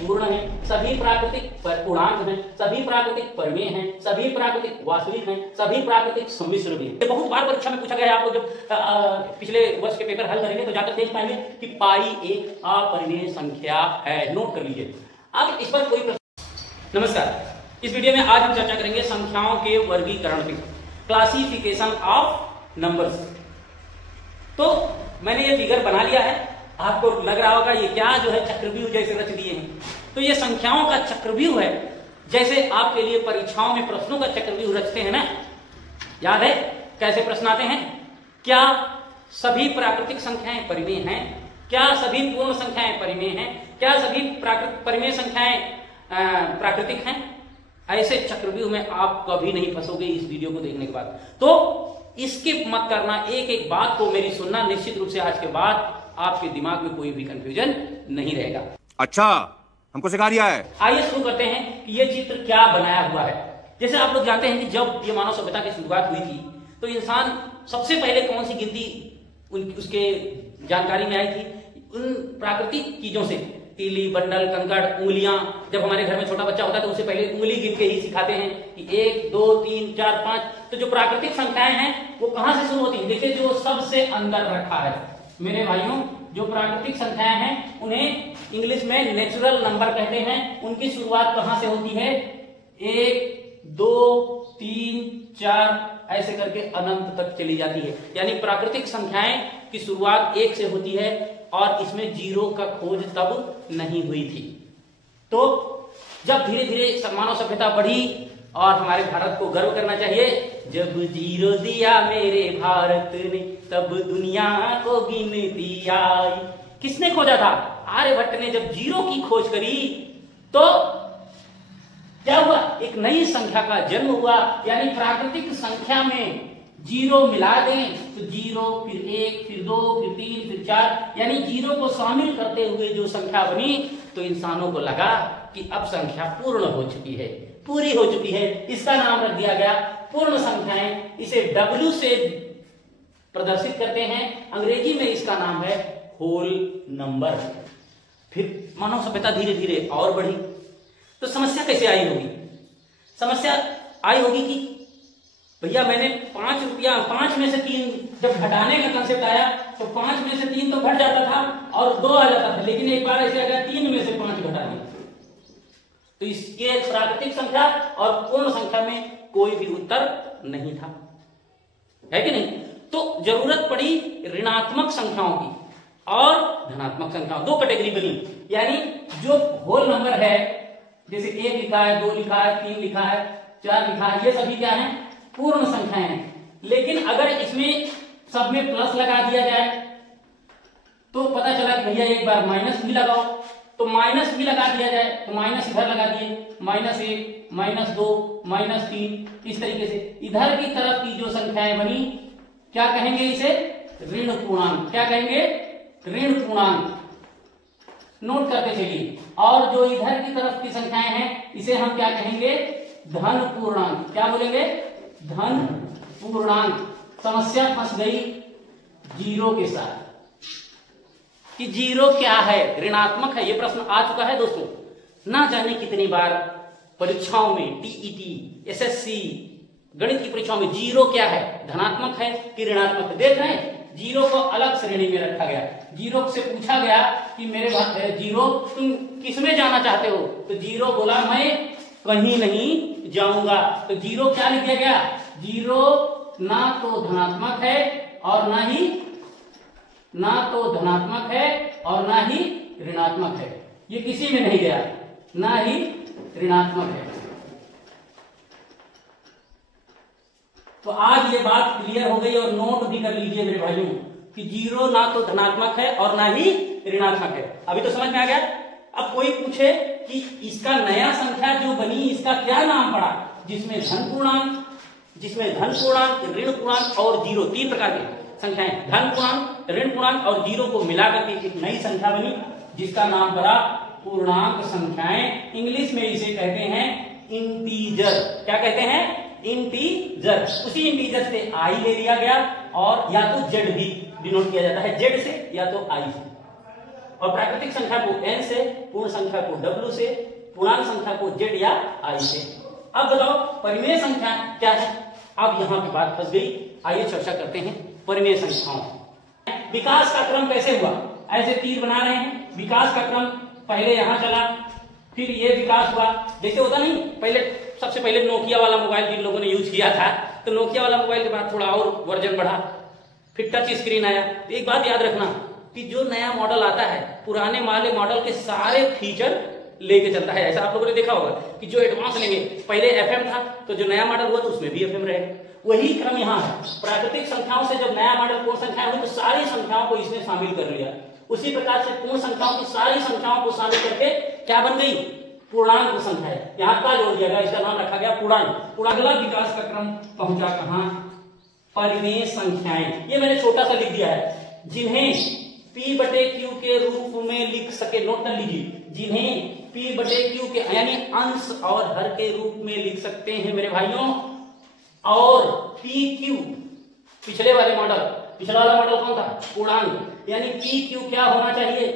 पूर्ण हैं, सभी प्राकृतिक पूर्णांक हैं, सभी प्राकृतिक परिमेय हैं, सभी प्राकृतिक वास्तविक हैं, सभी प्राकृतिक सम्मिश्र भी हैं। बहुत बार परीक्षा में पूछा गया है, आप लोग जब पिछले वर्ष के पेपर हल करेंगे तो जाकर देख पाएंगे कि पाई एक अपरिमेय संख्या है। नोट कर लीजिए। अब इस पर कोई प्रश्न? नमस्कार, इस वीडियो में आज हम चर्चा करेंगे संख्याओं के वर्गीकरण की, क्लासिफिकेशन ऑफ नंबर्स। तो मैंने ये फिगर बना लिया है, आपको लग रहा होगा ये क्या जो है चक्रव्यूह जैसे रच दिए हैं। तो ये संख्याओं का चक्रव्यूह है, जैसे आपके लिए परीक्षाओं में प्रश्नों का चक्रव्यूह रचते हैं ना, याद है कैसे प्रश्न आते हैं? क्या सभी प्राकृतिक संख्याएं परिमेय हैं? क्या सभी पूर्ण संख्याएं परिमेय हैं? क्या सभी परिमेय संख्याएं प्राकृतिक हैं? ऐसे चक्रव्यूह में आप कभी नहीं फंसोगे इस वीडियो को देखने के बाद। तो स्किप मत करना, एक एक बात को मेरी सुनना, निश्चित रूप से आज के बाद आपके दिमाग में कोई भी कंफ्यूजन नहीं रहेगा। अच्छा, हमको सिखा दिया है। आइए शुरू करते हैं कि ये चित्र क्या बनाया हुआ है। जैसे आप लोग जानते हैं कि जब ये मानव सभ्यता की शुरुआत हुई थी तो इंसान सबसे पहले कौन सी गिनती उसके जानकारी में आई थी? उन प्राकृतिक चीजों से, तीली, बंडल, कंकड़, उंगलियां। जब हमारे घर में छोटा बच्चा होता है तो उसे पहले उंगली गिन के ही सिखाते हैं कि 1 2 3 4 5। तो जो प्राकृतिक संख्याएं हैं वो कहां से शुरू होती हैं? देखिए, जो सबसे अंदर रखा है मेरे भाइयों, जो प्राकृतिक संख्याएं हैं उन्हें इंग्लिश में नेचुरल नंबर कहते हैं। उनकी शुरुआत कहां से होती है? 1 2 3 4 ऐसे करके अनंत तक चली जाती है। यानी प्राकृतिक संख्याएं की शुरुआत 1 से होती है और इसमें जीरो का खोज तब नहीं हुई थी। तो जब धीरे धीरे मानव सभ्यता बढ़ी, और हमारे भारत को गर्व करना चाहिए, जब जीरो दिया मेरे भारत ने तब दुनिया को गिनती आई। किसने खोजा था? आर्यभट्ट ने जब जीरो की खोज करी तो क्या हुआ? एक नई संख्या का जन्म हुआ। यानी प्राकृतिक संख्या में जीरो मिला दें तो 0 फिर 1 फिर 2 फिर 3 फिर 4, यानी जीरो को शामिल करते हुए जो संख्या बनी, तो इंसानों को लगा कि अब संख्या पूर्ण हो चुकी है, पूरी हो चुकी है। इसका नाम रख दिया गया पूर्ण संख्याएं। इसे W से प्रदर्शित करते हैं, अंग्रेजी में इसका नाम है होल नंबर। फिर मानव सभ्यता धीरे धीरे और बढ़ी। तो समस्या कैसे आई होगी? समस्या आई होगी कि भैया मैंने 5 रुपया, 5 में से 3 जब घटाने का कंसेप्ट आया तो 5 में से 3 तो घट जाता था और 2 आ जाता था, लेकिन एक बार ऐसे आ गया 3 में से 5 घटा दिया। तो इसके प्राकृतिक संख्या और पूर्ण संख्या में कोई भी उत्तर नहीं था, है कि नहीं? तो जरूरत पड़ी ऋणात्मक संख्याओं की और धनात्मक संख्याओं, 2 कैटेगरी बनी। यानी जो होल नंबर है, जैसे 1 लिखा है, 2 लिखा है, 3 लिखा है, 4 लिखा है, ये सभी क्या है? पूर्ण संख्याएं हैं। लेकिन अगर इसमें सब में प्लस लगा दिया जाए तो पता चला कि भैया एक बार माइनस भी लगाओ, तो माइनस भी लगा दिया जाए तो माइनस इधर लगा दिए, -1 -2 -3, इस तरीके से इधर की तरफ की जो संख्याएं बनी, क्या कहेंगे इसे? ऋण पूर्णांक। क्या कहेंगे? ऋण पूर्णांक। नोट करते चलिए। और जो इधर की तरफ की संख्याएं हैं इसे हम क्या कहेंगे? धन पूर्णांक। क्या बोलेंगे? धन पूर्णांक। समस्या फंस गई जीरो के साथ कि जीरो क्या है? ऋणात्मक है। यह प्रश्न आ चुका है दोस्तों, ना जाने कितनी बार परीक्षाओं में, टीईटी, एसएससी, गणित की परीक्षाओं में जीरो क्या है? धनात्मक है कि ऋणात्मक है? देख रहे हैं, जीरो को अलग श्रेणी में रखा गया। जीरो से पूछा गया कि मेरे जीरो तुम किसमें जाना चाहते हो? तो जीरो बोला मैं कहीं नहीं जाऊंगा। तो जीरो क्या लिख दिया गया? जीरो ना तो धनात्मक है और ना तो धनात्मक है और ना ही ऋणात्मक है। ये किसी में नहीं गया, ना ही ऋणात्मक है। तो आज ये बात क्लियर हो गई और नोट भी कर लीजिए मेरे भाइयों कि जीरो ना तो धनात्मक है और ना ही ऋणात्मक है। अभी तो समझ में आ गया। अब कोई पूछे कि इसका नया संख्या जो बनी इसका क्या नाम पड़ा? जिसमें धन पूर्णांक, ऋण पूर्णांक और जीरो, 3 प्रकार की संख्याएं, धन पूर्णांक, ऋण पूर्णांक और जीरो को मिलाकर के एक नई संख्या बनी जिसका नाम पड़ा पूर्णांक संख्याएं। इंग्लिश में इसे कहते हैं इंटीजर। क्या कहते हैं? इंटीजर। उसी इंटीजर से आई ले लिया गया और या तो जेड भी डिनोट किया जाता है, जेड से या तो आई से। और प्राकृतिक संख्या को n से, पूर्ण संख्या को w से, पूर्णांक संख्या को z या i से। अब बताओ परिमेय संख्या क्या है। अब यहां पे बात फंस गई, आइए चर्चा करते हैं परिमेय संख्याओं। विकास का क्रम कैसे हुआ, ऐसे तीर बना रहे हैं, विकास का क्रम पहले यहां चला, फिर ये विकास हुआ। जैसे होता नहीं, पहले सबसे पहले नोकिया वाला मोबाइल जिन लोगों ने यूज किया था, तो नोकिया वाला मोबाइल के बाद थोड़ा और वर्जन बढ़ा, फिर टच स्क्रीन आया। तो एक बात याद रखना कि जो नया मॉडल आता है पुराने वाले मॉडल के सारे फीचर लेके चलता है। ऐसा आप लोगों ने देखा होगा कि जो एडवांस लेंगे, पहले एफएम था तो जो नया मॉडल हुआ तो उसमें भी एफएम रहेगा। वही क्रम यहाँ है। प्राकृतिक संख्याओं से जब नया मॉडल पूर्ण संख्याएं हुई तो सारी संख्याओं को इसने शामिल कर लिया। उसी प्रकार से पूर्ण संख्याओं की सारी संख्याओं को शामिल करके क्या बन गई, पूर्णांक संख्या है। यहाँ का जोड़ दिया गया, इसका नाम रखा गया पूर्णांक। अगला विकास का क्रम पहुंचा कहां, परिमेय संख्याएं। ये मैंने छोटा सा लिख दिया है, जिन्हें P बटे Q के रूप में लिख सके। नोट कर लीजिए, जिन्हें P बटे Q के यानी अंश और हर के रूप में लिख सकते हैं मेरे भाइयों। और PQ पिछले वाले मॉडल, पिछला वाला मॉडल कौन था, पूर्णांक, यानी PQ क्या होना चाहिए,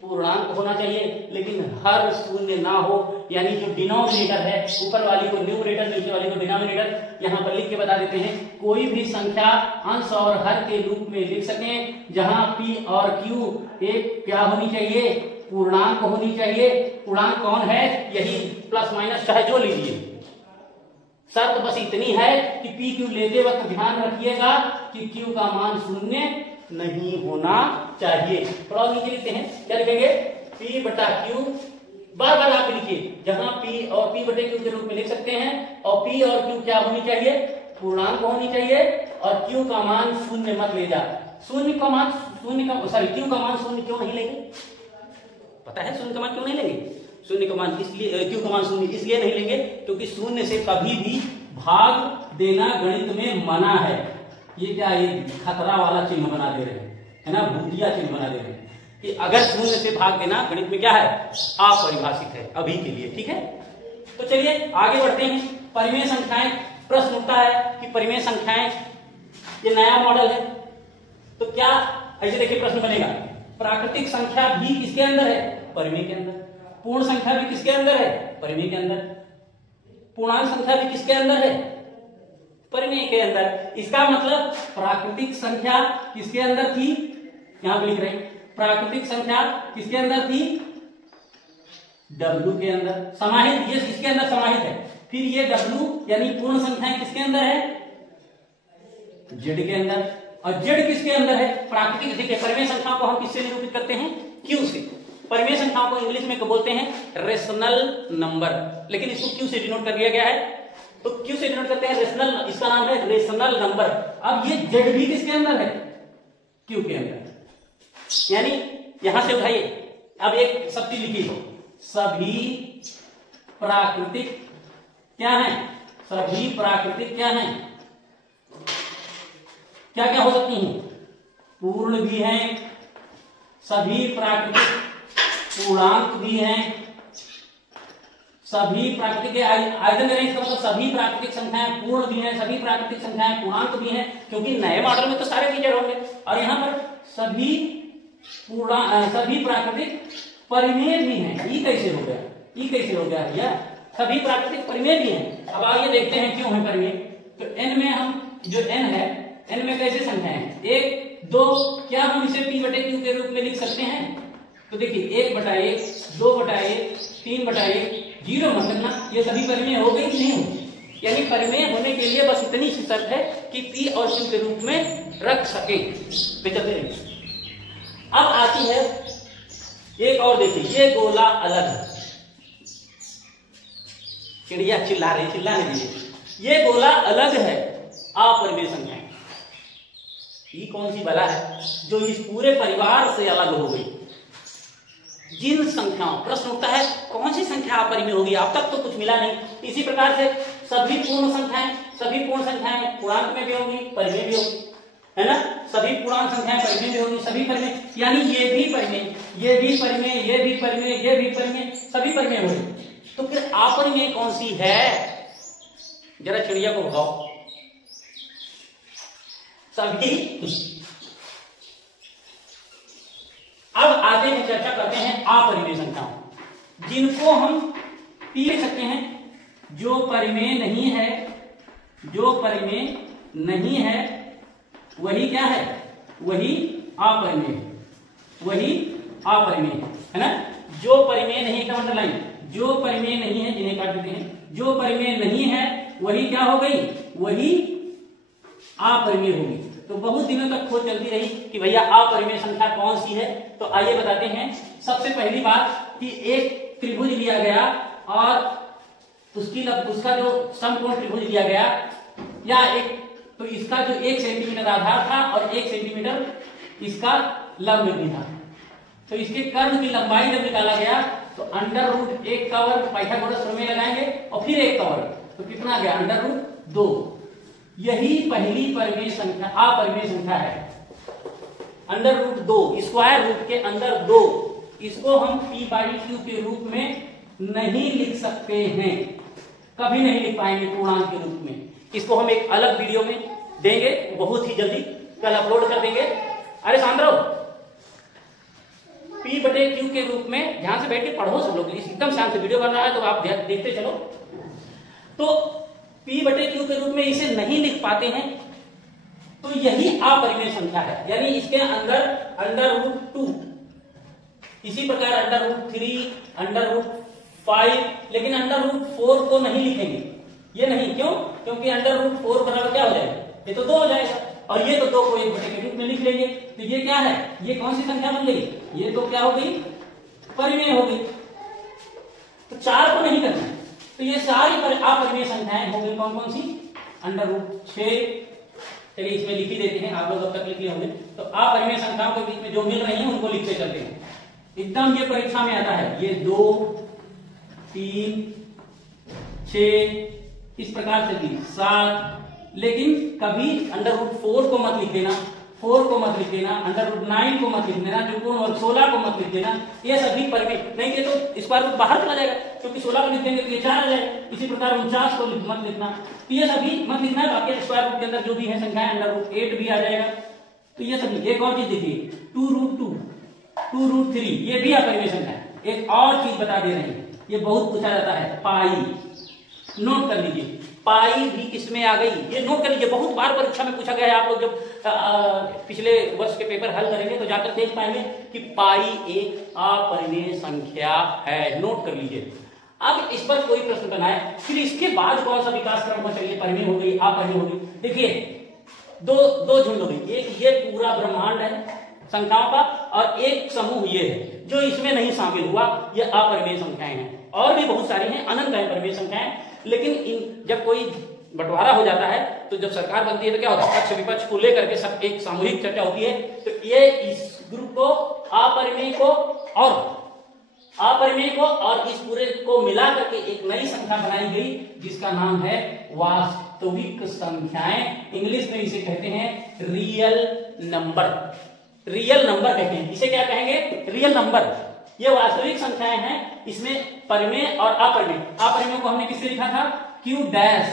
पूर्णांक होना चाहिए, लेकिन हर शून्य ना हो। यानी जो डिनोमिनेटर है, ऊपर वाली को न्यूमरेटर, नीचे वाली को डिनोमिनेटर। यहां पर लिख के बता देते हैं, कोई भी संख्या अंश और हर के रूप में लिख सकें, जहां P और Q एक क्या होनी चाहिए, पूर्णांक होनी चाहिए। पूर्णांक कौन है, यही प्लस माइनस चाहे जो लीजिए। शर्त बस इतनी है कि PQ लेते वक्त ध्यान रखिएगा कि Q का मान शून्य नहीं होना चाहिए। थोड़ा नीचे लिखते हैं, क्या लिखेंगे, P बटा Q। बार बार आप लिखिए, जहां P और P बटे Q के रूप में लिख सकते हैं, और P और Q क्या होनी चाहिए, पूर्णांक होनी चाहिए, और Q का मान शून्य मत ले जा। शून्य का मान Q का मान शून्य क्यों नहीं लेंगे, पता है शून्य का मान क्यों नहीं लेंगे? शून्य का मान इसलिए, Q का मान शून्य इसलिए नहीं लेंगे क्योंकि शून्य से कभी भी भाग देना गणित में मना है। ये क्या, ये खतरा वाला चिन्ह बना दे रहे हैं, है ना, भूतिया चिन्ह बना दे रहे हैं कि अगर शून्य से भाग देना गणित में क्या है, अपरिभाषित है अभी के लिए। ठीक है, तो चलिए आगे बढ़ते हैं। परिमेय संख्याएं, प्रश्न उठता है कि परिमेय संख्याएं ये नया मॉडल है तो क्या, ऐसे देखिए प्रश्न बनेगा, प्राकृतिक संख्या भी किसके अंदर है, परिमेय के अंदर। पूर्ण संख्या भी किसके अंदर है, परिमेय के अंदर। पूर्णांक संख्या भी किसके अंदर है, परिमेय के अंदर। इसका मतलब प्राकृतिक संख्या किसके अंदर थी, यहां पे लिख रहे हैं, प्राकृतिक संख्या किसके अंदर थी, W के अंदर समाहित, ये किसके अंदर समाहित है। फिर ये W यानी पूर्ण संख्याएं किसके अंदर है, Z के अंदर। और Z किसके अंदर है, प्राकृतिक। देखिए परिमेय संख्याओं को हम किससे निरूपित करते हैं, Q से। परिमेय संख्याओं को इंग्लिश में बोलते हैं रेशनल नंबर, लेकिन इसको Q से डिनोट कर दिया गया है, तो Q से डिनोट करते हैं रेशनल, इसका नाम है रेशनल नंबर। अब ये Z भी किसके अंदर है, Q के अंदर। यानी यहां से उठाइए, अब एक शब्द लिखिए, सभी प्राकृतिक क्या है, सभी प्राकृतिक क्या है, क्या क्या हो सकती हैं, पूर्ण भी हैं, सभी प्राकृतिक पूर्णांक भी हैं, सभी प्राकृतिक आयतन दे रहे हैं, इसका मतलब सभी प्राकृतिक संख्याएं पूर्ण भी हैं, सभी प्राकृतिक संख्याएं पूर्णांक भी हैं, क्योंकि नए मॉडल में तो सारे फीचर होंगे। और यहां पर सभी प्राकृतिक परिमेय भी हैं। ये कैसे हो गया, ये कैसे हो गया भैया, सभी प्राकृतिक परिमेय भी हैं। अब आइए देखते हैं क्यों है परिमेय। तो n में हम जो n है, n में कैसे संख्याएं हैं, 1 2, क्या हम इसे P बटे Q के रूप में लिख सकते हैं। तो देखिए 1 बटा 1, 2 बटा 1, 3 बटा 1, 0 मत करना, ये सभी परिमेय हो गई कि नहीं होगी। यानी परिमेय होने के लिए बस इतनी सी शर्त है कि P और Q के रूप में रख सके। अब आती है एक और, देखिए ये गोला अलग है, चिड़िया चिल्ला रही, चिल्लाने दीजिए। ये गोला अलग है, अपरिमेय संख्याएं। ये कौन सी बला है जो इस पूरे परिवार से अलग हो गई। जिन संख्याओं, प्रश्न उठता है कौन सी संख्या अपरिमेय होगी, अब तक तो कुछ मिला नहीं। इसी प्रकार से सभी पूर्ण संख्याएं पूर्णांक में भी होंगी, परिमेय भी होगी, है ना। सभी पूर्णांक संख्याएं परिमेय भी होंगी, सभी परिमेय, यानी ये भी परिमेय, ये भी परिमेय, ये भी परिमेय, ये भी परिमेय, सभी परिमेय होंगे। तो फिर अपरिमेय कौन सी है, जरा चिड़िया को बताओ। सभी अब आगे हम चर्चा करते हैं अपरिमेय संख्याओं, जिनको हम पी लिख सकते हैं। जो परिमेय नहीं है, जो परिमेय नहीं है वही क्या है, वही अपरिमेय, वही अपरिमेय है ना। जो परिमेय नहीं, एकदम अंडरलाइन, जो परिमेय नहीं है, जिन्हें काट देते हैं, जो परिमेय नहीं है वही क्या हो गई, वही अपरिमेय होगी। तो बहुत दिनों तक खोज चलती रही कि भैया अपरिमेय संख्या कौन सी है। तो आइए बताते हैं। सबसे पहली बात कि एक त्रिभुज लिया गया और उसका जो समकोण त्रिभुज लिया गया, या एक, तो इसका जो 1 सेंटीमीटर आधार था और 1 सेंटीमीटर इसका लंब भी था। तो इसके कर्ण की लंबाई जब निकाला गया तो √1 का वर्ग पाइथागोरस प्रमेय लगाएंगे और फिर 1 का वर्ग, तो कितना गया, √2। यही पहली परिमेय संख्या, अपरिमेय संख्या है, √2, स्क्वायर रूट के अंदर 2। इसको हम p/q के रूप में नहीं लिख सकते हैं, कभी नहीं लिख पाएंगे पूर्णांक के रूप में। इसको हम एक अलग वीडियो में देंगे, बहुत ही जल्दी कल अपलोड कर देंगे। अरे सांद्रो, p/q के रूप में ध्यान से बैठ के पढ़ो सब लोग, एकदम शांत से वीडियो बन रहा है तो आप देखते चलो। तो p/q के रूप में इसे नहीं लिख पाते हैं, तो यही अपरिमेय संख्या है। यानी इसके अंदर √2, इसी प्रकार √3, √5, लेकिन √4 को नहीं लिखेंगे, ये नहीं। क्यों? क्योंकि √4 बराबर क्या हो जाएगा, ये तो 2 हो जाएगा, और ये तो 2 को 1/2 के रूप में लिख लेंगे। तो ये क्या है, ये कौन सी संख्या बन गई, ये तो क्या हो गई, परिमेय हो गई। तो 4 को नहीं करना है, तो ये सारी अपरिमेय संख्याएं हो गई। कौन कौन सी, √6, चलिए इसमें लिख ही देते हैं, आप लोग अब तक लिखे होंगे। तो अपरिमेय संख्याओं के बीच में जो मिल रही है उनको लिखते चलते हैं, एकदम ये परीक्षा में आता है। ये 2, 3, 6, इस प्रकार से 7, लेकिन कभी √4 को मत लिख देना, 4 को मत लिख देना, √9 को मत लिख देना, त्रिकोण और 16 को मत लिख देना। ये सभी परिमेय नहीं के तो स्क्वायर रूट बाहर चला जाएगा, क्योंकि 16 को लिख देंगे तो ये 4 आ जाएगा। इसी प्रकार 49 को मत लिखना, तो ये सभी मत लिखना है। बाकी स्क्वायर रूट के अंदर जो भी है संख्याएं, √8 भी आ जाएगा। तो ये सभी, एक और चीज देखिए, 2√2, 2√3, ये भी अपरिमेय संख्या है। एक और चीज बता दे रहे हैं, ये बहुत पूछा जाता है, पाई, नोट कर लीजिए, पाई भी किसमें आ गई, ये नोट कर लीजिए। बहुत बार परीक्षा में पूछा गया है, आप लोग जब पिछले वर्ष के पेपर हल करेंगे तो जाकर देख पाएंगे कि पाई एक अपरिमेय संख्या है, नोट कर लीजिए। अब इस पर कोई प्रश्न बनाए, फिर इसके बाद कौन सा विकास क्रम होना चाहिए, परिमेय हो गई, अपरिमेय हो गई। देखिए दो झुंड हो गई, एक ये पूरा ब्रह्मांड है संख्याओं का, और एक समूह ये है जो इसमें नहीं शामिल हुआ, ये अपरिमेय संख्याएं हैं। और भी बहुत सारी हैं, अनंत है परिमेय संख्याएं। लेकिन जब कोई बंटवारा हो जाता है, तो जब सरकार बनती है तो क्या होता है, पक्ष विपक्ष को लेकर के सब एक सामूहिक चर्चा होती है। तो ये इस ग्रुप को, अपरिमेय को और इस पूरे को मिला करके एक नई संख्या बनाई गई, जिसका नाम है वास्तविक संख्याएं। इंग्लिश में इसे कहते हैं रियल नंबर, रियल नंबर कहते हैं। इसे क्या कहेंगे, रियल नंबर। ये वास्तविक संख्याएं हैं, इसमें परिमेय और अपरिमेय। अपरिमेय को हमने किससे लिखा था, Q डैश,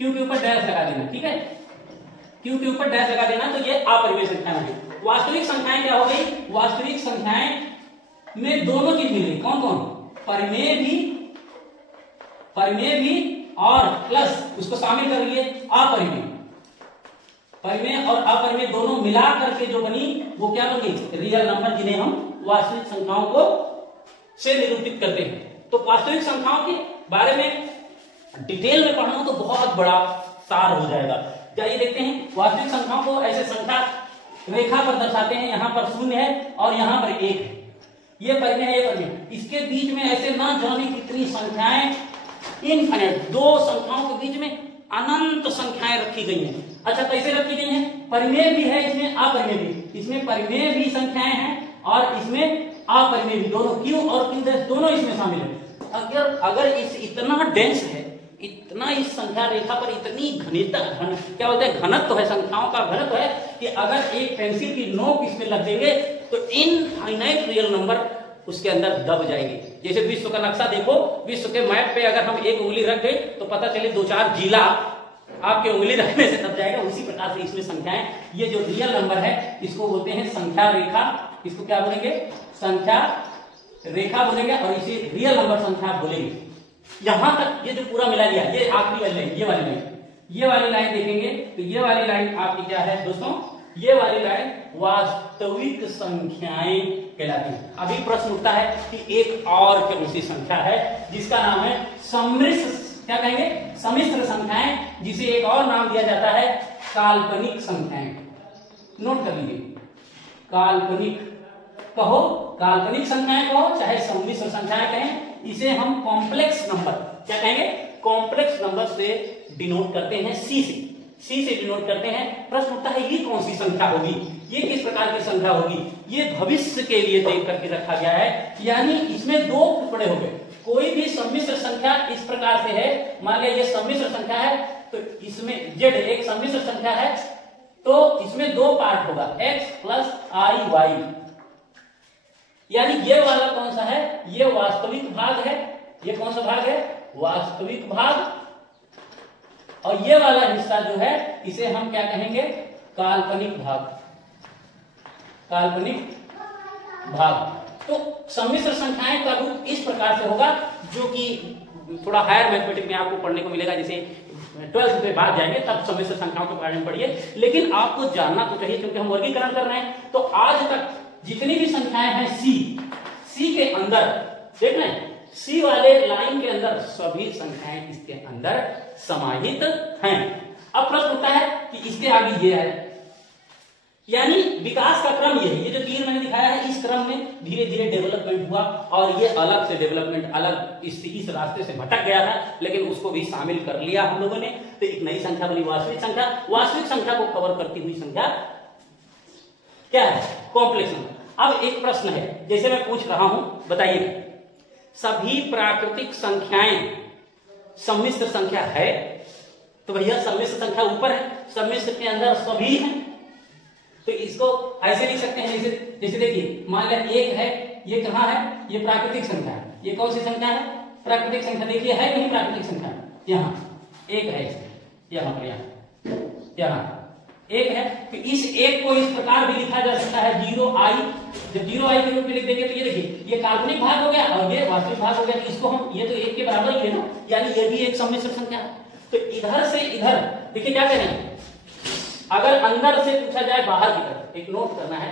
Q के ऊपर डैश लगा देना, ठीक है, Q के ऊपर डैश लगा देना, तो ये अपरिमेय संख्याएं हैं। वास्तविक संख्याएं क्या हो गई, वास्तविक संख्याएं में दोनों चीज मिल गई। कौन कौन, परिमेय भी और प्लस उसको शामिल कर लिए अपरिमेय। परिमेय और अपरिमेय दोनों मिला करके जो बनी वो क्या बन गई, रियल नंबर, जिन्हें हम वास्तविक संख्याओं को से निरूपित करते हैं। तो वास्तविक संख्याओं के बारे में डिटेल में पढ़ना तो बहुत बड़ा सार हो जाएगा। जाइए देखते हैं, वास्तविक संख्याओं को ऐसे संख्या रेखा पर दर्शाते हैं। यहां पर 0 है और यहां पर 1 है, ये परिमेय है, ये परिमेय। इसके बीच में ऐसे ना जाने कितनी संख्याएं, इनफिनिट, दो संख्याओं के बीच में अनंत संख्याएं रखी गई हैं। अच्छा, कैसे रखी गई हैं, परिमेय भी है इसमें, अपरिमेय भी। इसमें परिमेय भी संख्याएं हैं और इसमें अपरिमेय भी, दोनों Q और Q डैश दोनों इसमें शामिल है। अगर इस इतना डेंस है, इतना इस संख्या रेखा पर इतनी क्या बोलते हैं, घनत्व है, संख्याओं का घनत्व है कि अगर एक पेंसिल की नोक इसमें लग देंगे तो इनफाइनाइट रियल नंबर उसके अंदर दब जाएंगे। जैसे विश्व का नक्शा देखो, विश्व के मैप पे अगर हम एक उंगली रख दें तो पता चले 2-4 जिला आपके उंगली रखने से दब जाएगा। उसी प्रकार से इसमें संख्याएं, ये जो रियल नंबर है इसको बोलते हैं संख्या रेखा, इसको क्या बोलेंगे? संख्या रेखा बोलेंगे और इसे रियल नंबर संख्या बोलेंगे। यहां तक ये जो पूरा मिला लिया, ये आखिरी वाली लाइन, ये वाली लाइन देखेंगे तो ये वाली लाइन आपकी क्या है दोस्तों? ये वाली लाइन वास्तविक संख्याएं कहलाती है। अभी प्रश्न उठता है कि एक और कौन सी संख्या है जिसका नाम है सम्मिश्र, क्या कहेंगे? सम्मिश्र संख्याएं, जिसे एक और नाम दिया जाता है काल्पनिक संख्याएं। नोट कर लीजिए, काल्पनिक कहो, काल्पनिक संख्याएं कहो, चाहे सम्मिश्र संख्याएं कहें, इसे हम कॉम्प्लेक्स नंबर क्या कहेंगे? कॉम्प्लेक्स नंबर से डिनोट करते हैं, सी से डिनोट करते हैं। प्रश्न उठता है ये कौन सी संख्या होगी, ये किस प्रकार की संख्या होगी? ये भविष्य के लिए देख करके रखा गया है, यानी इसमें दो टुकड़े हो गए। कोई भी सम्मिश्र संख्या इस प्रकार से है, मान लिया ये सम्मिश्र संख्या है तो इसमें जेड एक सम्मिश्र संख्या है तो इसमें दो पार्ट होगा, x प्लस आई वाई, यानी ये वाला कौन सा है? ये वास्तविक भाग है। ये कौन सा भाग है? वास्तविक भाग। और ये वाला हिस्सा जो है इसे हम क्या कहेंगे? काल्पनिक भाग, काल्पनिक भाग। तो सम्मिश्र संख्याएं का रूप इस प्रकार से होगा, जो कि थोड़ा हायर मैथमेटिक्स में आपको पढ़ने को मिलेगा, जैसे 12th के बाद जाएंगे तब सम्मिश्र संख्याओं के बारे में पढ़िए। लेकिन आपको जानना तो चाहिए क्योंकि हम वर्गीकरण कर रहे हैं। तो आज तक जितनी भी संख्याएं हैं सी के अंदर देख रहे हैं, सी वाले लाइन के अंदर सभी संख्याएं इसके अंदर समाहित हैं। अब प्रश्न उठता है कि इसके आगे ये है, यानी विकास का क्रम यही, ये जो तीर मैंने दिखाया है, इस क्रम में धीरे धीरे डेवलपमेंट हुआ और ये अलग से डेवलपमेंट अलग इस रास्ते से भटक गया था, लेकिन उसको भी शामिल कर लिया हम लोगों ने। तो एक नई संख्या बनी वास्तविक संख्या। वास्तविक संख्या को कवर करती हुई संख्या क्या है? Complex number. अब एक प्रश्न है, जैसे मैं पूछ रहा हूं, बताइए सभी प्राकृतिक संख्याएं सम्मिश्र संख्या है? तो भैया सम्मिश्र संख्या ऊपर है, सम्मिश्र के अंदर सभी हैं, तो इसको ऐसे लिख सकते हैं जैसे देखिए, मान लिया एक है, ये कहां है? ये प्राकृतिक संख्या है। ये कौन सी संख्या है? प्राकृतिक संख्या। देखिए है नहीं प्राकृतिक संख्या, यहाँ एक है, यहाँ पर यहाँ एक है। तो इस एक को इस प्रकार भी लिखा जा सकता है 0i। जब 0i के रूप में लिख देंगे तो ये देखिए, ये काल्पनिक भाग हो गया और ये वास्तविक भाग हो गया। तो इसको हम, ये तो एक के बराबर ही है ना, यानी ये भी एक सम्मिश्र संख्या है। तो इधर से इधर देखिए क्या करें, अगर अंदर से पूछा जाए बाहर की तरफ, एक नोट करना है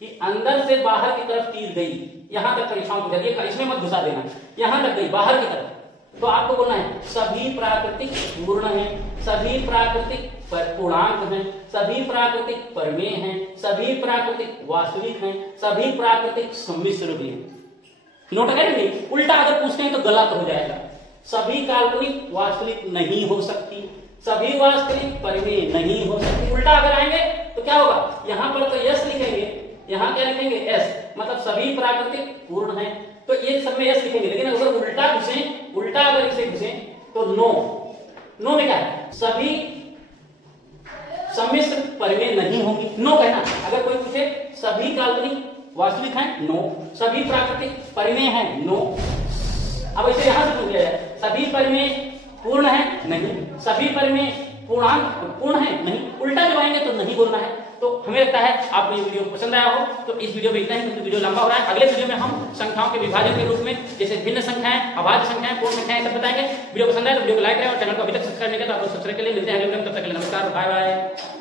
कि अंदर से बाहर की तरफ तीर गई, यहां तक परीक्षाओं पूछा दिया, इसमें मत घुसा देना, यहां तक गई बाहर की तरफ, तो आपको बोलना है सभी प्राकृतिक पूर्ण हैं, सभी प्राकृतिक पूर्णांक हैं, सभी प्राकृतिक परिमेय हैं, सभी प्राकृतिक वास्तविक हैं, सभी प्राकृतिक सम्मिश्र भी हैं। नोट करेंगे, उल्टा अगर पूछते हैं तो गलत हो जाएगा। सभी काल्पनिक वास्तविक नहीं हो सकती, सभी वास्तविक परिमेय नहीं हो सकती। उल्टा अगर आएंगे तो क्या होगा? यहां पर तो यस लिखेंगे, यहां क्या लिखेंगे? एस, मतलब सभी प्राकृतिक पूर्ण हैं, तो ये सब में यस लिखेंगे। लेकिन अगर उल्टा घुसे, उल्टा अगर इसे घुसे तो नो में क्या है? सभी सम्मिश्र परिमेय नहीं होंगी, नो कहना। अगर कोई पूछे सभी काल्पनिक वास्तविक हैं, नो। सभी प्राकृतिक परिमेय हैं, नो। अब इसे यहां से पूछ लिया जाए, सभी परिमेय पूर्ण है? नहीं। सभी परिमेय पूर्णांक पूर्ण है? नहीं। उल्टा जब आएंगे तो नहीं बोलना है। तो हमें लगता है आपको ये वीडियो पसंद आया हो। तो इस वीडियो में इतना ही, क्योंकि वीडियो लंबा हो रहा है। अगले वीडियो में हम संख्याओं के विभाजन के रूप में, जैसे भिन्न संख्याएं, अभाज्य संख्याएं, पूर्ण संख्याएं, सब बताएंगे। वीडियो पसंद आए तो वीडियो को लाइक करें और चैनल को अभी तक सब्सक्राइब नहीं किया तो आपको सब्सक्राइब के लिए मिलते हैं अगले वीडियो में। तब तक के लिए नमस्कार, बाय बाय।